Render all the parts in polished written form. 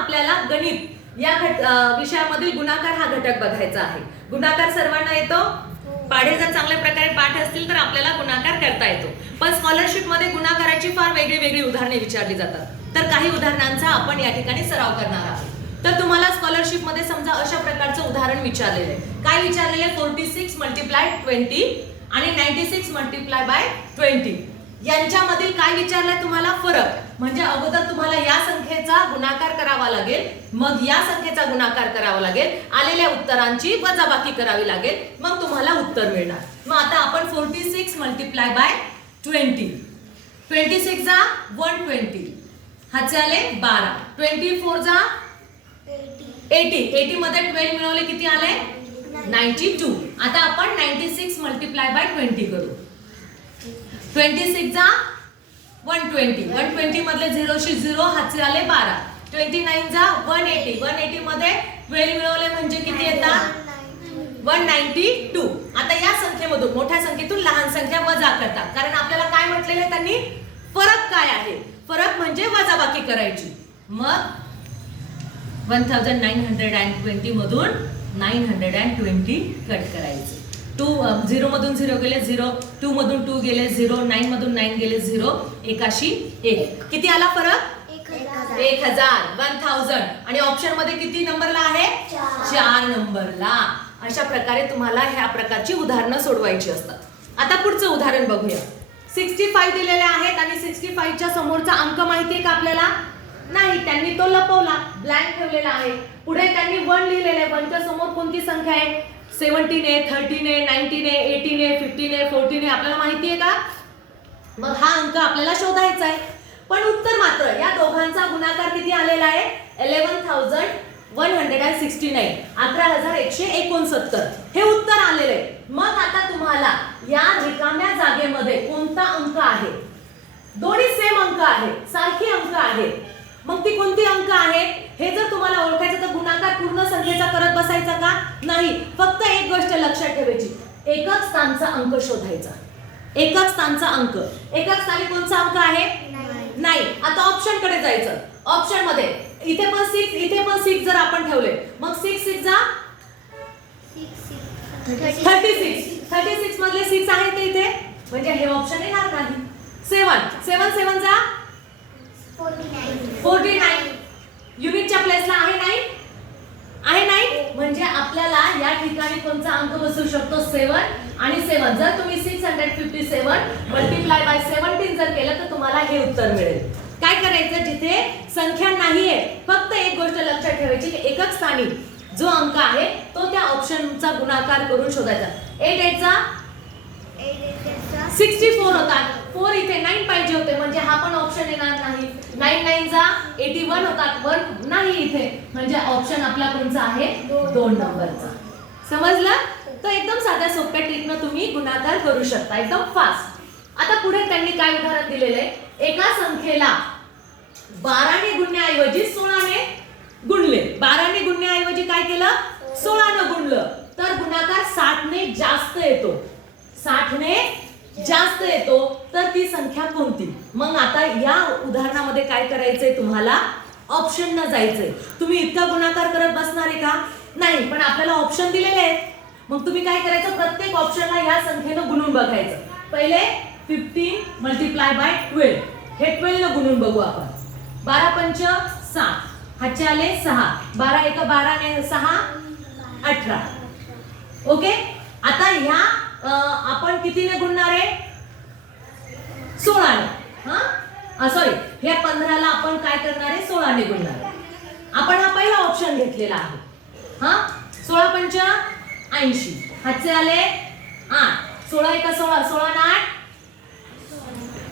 आपल्याला गणित या विषयामधील गुणाकार हा घटक बघायचा आहे. गुणाकार सर्वांना येतो? पाढे जर चांगल्या प्रकारे पाठ असतील तर आपल्याला गुणाकार करता येतो. पण स्कॉलरशिप मध्ये गुणाकाराची फार वेगळी वेगळी उदाहरणे विचारली जातात. तर काही उदाहरणांचा आपण या ठिकाणी सराव करणार आहोत. तर तुम्हाला स्कॉलरशिप मध्ये समजा अशा प्रकारचं उदाहरण विचारलेलं आहे. काय विचारलेलं आहे? 46 मल्टिप्लाय 20 आणि 96 मल्टिप्लाय बाय 20 यांच्यामधील काय विचारलंय तुम्हाला? फरक. म्हणजे अगोदर तुम्हाला या संख्येचा गुणाकार करावा लागेल, मग या संख्येचा गुणाकार करावा लागेल, आलेल्या उत्तरांची वजाबाकी करावी लागेल, मग तुम्हाला उत्तर मिळणार. मग आता आपण 46 मल्टिप्लाय बाय 20, 26 जा 120, हाचे आले 12, 24 जा 80, 80 मध्ये 12 मिळवले किती आले? 92. आता आपण 96 मल्टिप्लाय बाय 20 करू. 26 जा 120, 120 मधले 0 शी 0, हाचे आले 12, 29 जा 180, 180 मध्ये 12 मिळवले म्हणजे किती येतात? 192. आता या संख्येमधून मोठ्या संख्येतून लहान संख्या वजा करतात, कारण आपल्याला काय म्हटलेले त्यांनी? फरक काय आहे? फरक म्हणजे वजाबाकी करायची. मग 1920 मधून 920 कट करायचे. 0 मधून 0 गेले 0, 2 मधून 2 गेले 0, 9 मधून 9 गेले 0, एकाशी 1. किती आला फरक? 1000. आणि ऑप्शन मध्ये किती नंबरला आहे? 4 नंबरला. अशा प्रकारे तुम्हाला ह्या प्रकारची उदाहरणं सोडवायची असतात. आता पुढचं उदाहरण बघूया. 65 दिलेले आहेत आणि 65 च्या समोरचा अंक माहितीये का आपल्याला? नाही, त्यांनी तो लपवला, ब्लँक ठेवलेला आहे. पुढे त्यांनी 1 लिहिलेलं आहे. 1 च्या समोर कोणती संख्या आहे? 17 आहे, 13 आहे, 19 आहे, 18 आहे, 15 आहे, 14 आहे. आपल्याला माहितीये का? मग हा अंक आपल्याला शोधायचा आहे. पण उत्तर मात्र या दोघांचा गुणाकार किती आलेला आहे? 11,169, 11,169 हे उत्तर आलेले आहे. मग आता तुम्हाला या रिकाम्या जागेमध्ये कोणता अंक आहे? दोन्ही सेम अंक आहे, सारखी अंक आहे. मग ती कोणती अंक आहे हे जर तुम्हाला ओळखायचं तर गुणाकार पूर्ण संख्येचा करत बसायचा का? नाही. फक्त एक गोष्ट लक्षात ठेवायची, एकक स्थानचा अंक शोधायचा. एकक स्थानचा अंक. एकक स्थानी कोणता अंक आहे? नाही. आता ऑप्शन कडे जायचं. ऑप्शन मध्ये इथे पण 6, इथे पण 6 जर आपण ठेवले, मग 6 6 जा 36 मधले 6 आहे ते इथे, म्हणजे हे ऑप्शन येणार नाही. 7 7 जा 49, युनिटच्या प्लेसला आहे नाही, आहे नाही. म्हणजे आपल्याला या ठिकाणी कोणता अंक बसू शकतो? 7 आणि 7. जर तुम्ही 657 मल्टिप्लाय बाय 17 जर केलं तर तुम्हाला हे उत्तर मिळेल. काय करायचं? जिथे संख्या नाहीये, फक्त एक गोष्ट लक्षात ठेवायची की एकक स्थानी जो अंक आहे तो त्या ऑप्शनचा गुणाकार करून शोधायचा. 8 8 चा 64 होता. 4 इथे 9 पाहिजे होते, म्हणजे हा पण ऑप्शन येणार नाही. 9 9 जा 81 होतात, 1 नाही इथे, म्हणजे ऑप्शन आपला कोणता आहे? 2 नंबरचा. समजलं? तर एकदम साध्या सोप्या ट्रिकनं तुम्ही गुणाकार करू शकता, एकदम फास्ट. आता पुढे त्यांनी काय उदाहरण दिलेले? एका संख्येला 12 ने गुणण्याऐवजी 16 ने गुणले. 12 ने गुणण्याऐवजी काय केलं? 16 ने गुणलं. तर गुणाकार 60 ने जास्त येतो. 60 ने जास्त येतो. तर ती संख्या कोणती? मग आता या उदाहरणामध्ये काय करायचंय तुम्हाला? ऑप्शन न जायचंय. तुम्ही इतका गुणाकार करत बसणार आहे का? नाही. पण आपल्याला ऑप्शन दिलेले आहेत. मग तुम्ही काय करायचं? प्रत्येक ऑप्शनला या संख्येनं गुणून बघायचं. पहिले 15 मल्टिप्लाय बाय 12, हे 12 न गुणून बघू आपण. 12 पंच 7, हाचे आले 6, 12 1 12 ने 6 18. ओके. आता ह्या आपण कितीने गुणणार आहे? 16 ने. सॉरी, ह्या 15 ला आपण काय करणार आहे? 16 ने गुणणार आहे. आपण हा पहिला ऑप्शन घेतलेला आहे. 16 पंच 80, हाचे आले 8, 16 1 16, 16 ने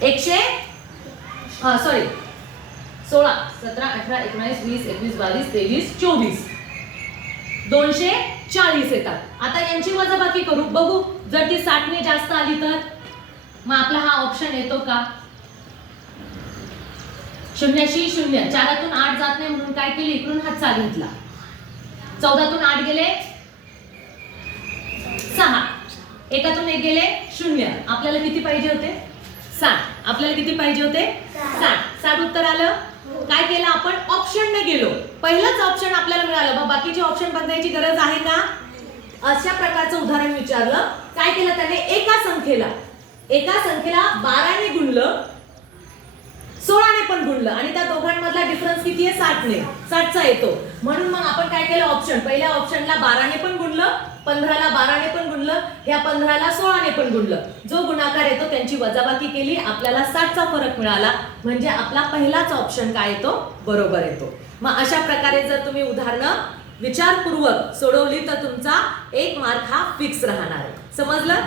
8 100, सॉरी 16 17 18 19 20 21 22 23 24, 240 येतात. आता यांची वजाबाकी करू, बघू. जर ती 60 ने जास्त आली तर मग आपला हा ऑप्शन येतो का? 0 शी 0, 4 8 जात नाही म्हणून काय केली? इकडून हातचा घेतला. 14 8 गेले 6, 1 1 गेले 0. आपल्याला किती पाहिजे होते? 60. आपल्याला किती पाहिजे होते? 60. 60 उत्तर आलं. काय केलं आपण ऑप्शनने गेलो, पहिलंच ऑप्शन आपल्याला मिळालं, मग बाकीचे ऑप्शन बदलायची गरज आहे का? अशा प्रकारचं उदाहरण विचारलं, काय केलं त्याने, एका संख्येला 12 ने गुणलं, 16 ने पण गुणलं आणि त्या दोघांमधला डिफरन्स किती आहे? 60 ने, 60 चा येतो. म्हणून मग आपण काय केलं, ऑप्शन, पहिल्या ऑप्शनला 12 ने पण गुणलं, 15 ला 12 ने पण गुणलं, ह्या 15 ला 16 ने पण गुणलं, जो गुणाकार येतो त्यांची वजाबाकी केली, आपल्याला 60 चा फरक मिळाला, म्हणजे आपला पहिलाच ऑप्शन काय येतो? बरोबर येतो. मग अशा प्रकारे जर तुम्ही उदाहरणं विचारपूर्वक सोडवली तर तुमचा 1 मार्क हा फिक्स राहणार आहे. समजलं?